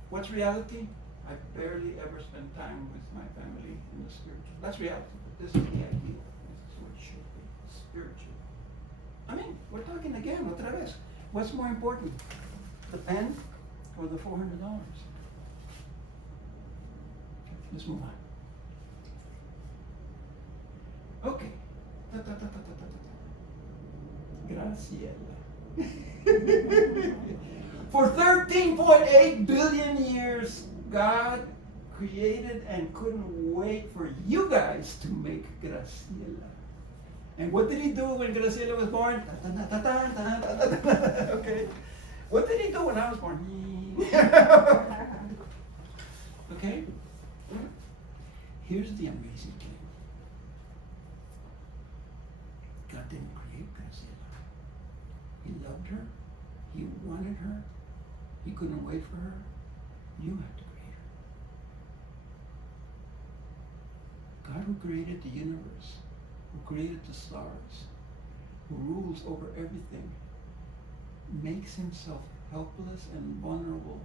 What's reality? I barely ever spend time with my family in the spiritual. That's reality, but this is the ideal. This is what it should be, spiritual. I mean, we're talking again, otra vez. What's more important, the pen or the $400? Let's move on. Okay. Ta, ta, ta, ta, ta, ta, ta. Graciela. For 13.8 billion years, God created and couldn't wait for you guys to make Graciela. And what did he do when Graciela was born? Ta, ta, ta, ta, ta, ta, ta, ta. Okay. What did he do when I was born? Okay? Here's the amazing thing. God didn't create Graciela. He loved her. He wanted her. He couldn't wait for her. You had to create her. God, who created the universe, who created the stars, who rules over everything, makes himself helpless and vulnerable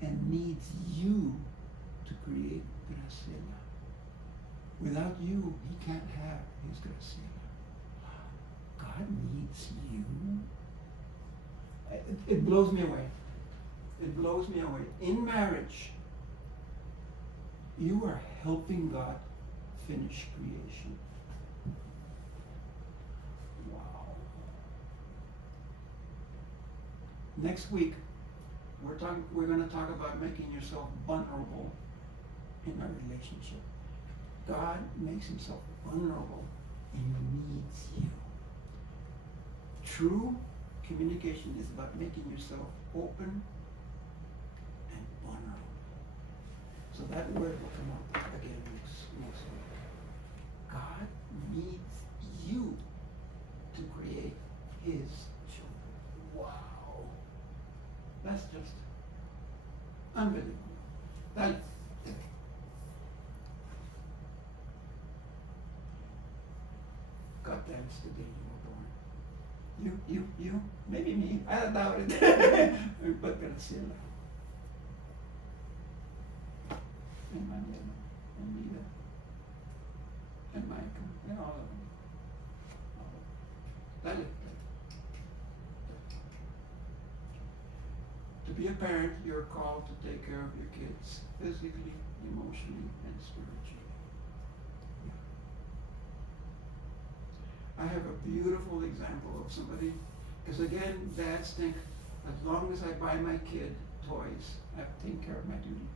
and needs you to create Graciela. Without you, he can't have his Graciela. God needs you. It blows me away. It blows me away. In marriage, you are helping God finish creation. Wow. Next week, we're going to talk about making yourself vulnerable in a relationship. God makes himself vulnerable and needs you. True communication is about making yourself open and vulnerable. So that word will come up again next week. God needs you to create his children. Wow. That's just unbelievable. God danced the day you were born. You, maybe me. I doubt it. But Graciela. And Manuela. And Nita. And Michael. And all of them. Dale. To be a parent, you're called to take care of your kids physically, emotionally, and spiritually. I have a beautiful example of somebody, because again, dads think, as long as I buy my kid toys, I've taken care of my duty.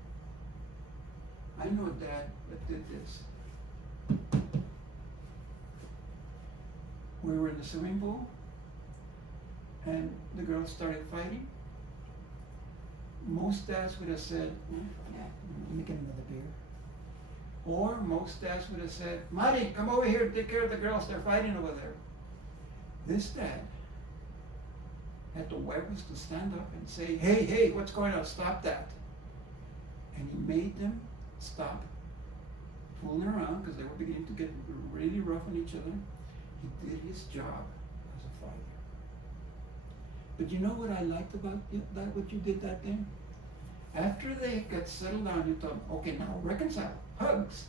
I know a dad that did this. We were in the swimming pool, and the girls started fighting. Most dads would have said, yeah, let me get another beer. Or most dads would have said, Marty, come over here and take care of the girls, they're fighting over there. This dad had the huevos to stand up and say, hey, what's going on? Stop that. And he made them stop fooling around because they were beginning to get really rough on each other. He did his job as a father. But you know what I liked about that, what you did that day? After they got settled down, you told them, okay, now reconcile. Hugs.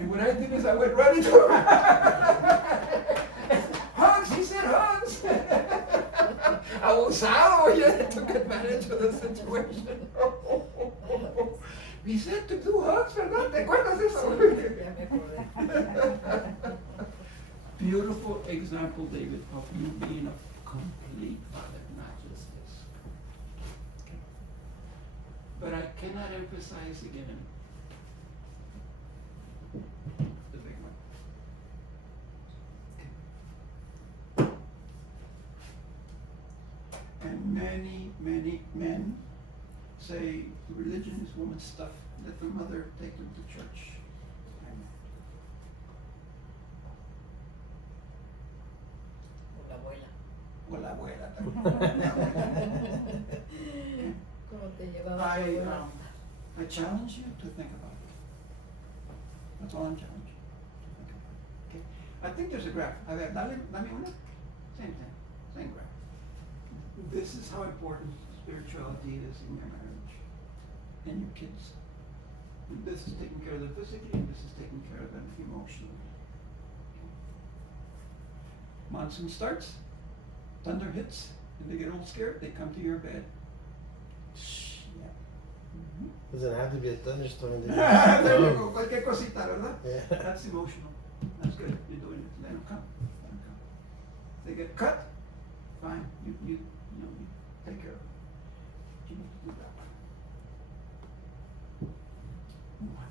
And what I did is I went right into hugs. He said hugs. Abusado, yeah, took advantage of the situation. He said to do hugs, ¿verdad? ¿Te acuerdas de eso? Beautiful example, David, of you being a complete father, not just this. Okay. But I cannot emphasize again the big one. And many men say religion is woman's stuff. Let the mother take them to church. O la abuela también. ¿Cómo te llevaba tu abuela? I challenge you to think about it. That's all I'm challenging you to think about. Okay? I think there's a graph. A ver, dame una. Same thing, same graph. This is how important spirituality is in your marriage and your kids. And this is taking care of them physically, and this is taking care of them emotionally. Monsoon starts, thunder hits, and they get all scared, they come to your bed. Shh, yeah. Doesn't have to be a thunderstorm. There you go, cualquier cosita, ¿verdad? Yeah. That's emotional. That's good, you're doing it. Let them come, let them come. They get cut, fine, you take care of it. You need to do that. Move on.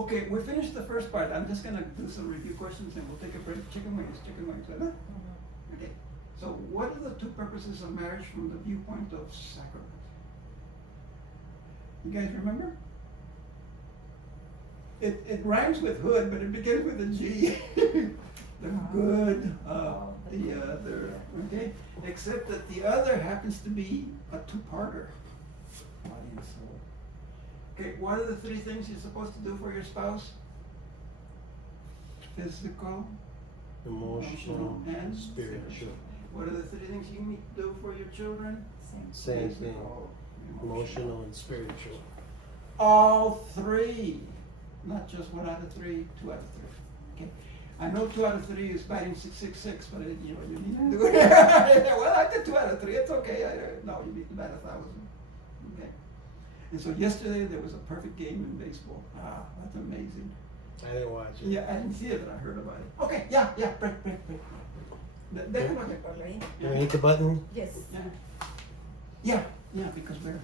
Okay, we finished the first part. I'm just gonna do some review questions and we'll take a break. Chicken wings, ¿verdad? Okay, so what are the two purposes of marriage from the viewpoint of sacrament? You guys remember? It rhymes with hood, but it begins with a G. The good of the other, okay? Except that the other happens to be a two-parter. Body and soul. Okay, what are the three things you're supposed to do for your spouse? Physical, Emotional, and spiritual. What are the three things you need to do for your children? Same thing. Physical, Emotional and spiritual. All three, not just 1 out of 3, 2 out of 3. Okay, I know 2 out of 3 is batting 666, but you need to do it. Well, I did 2 out of 3. It's okay. No, you need to bat 1,000. Okay. And so yesterday there was a perfect game in baseball. Ah, that's amazing. I didn't watch it. Yeah, I didn't see it, but I heard about it. Okay, yeah, break. Déjalo aquí. Already? You hit the button? Yes. Yeah, because we're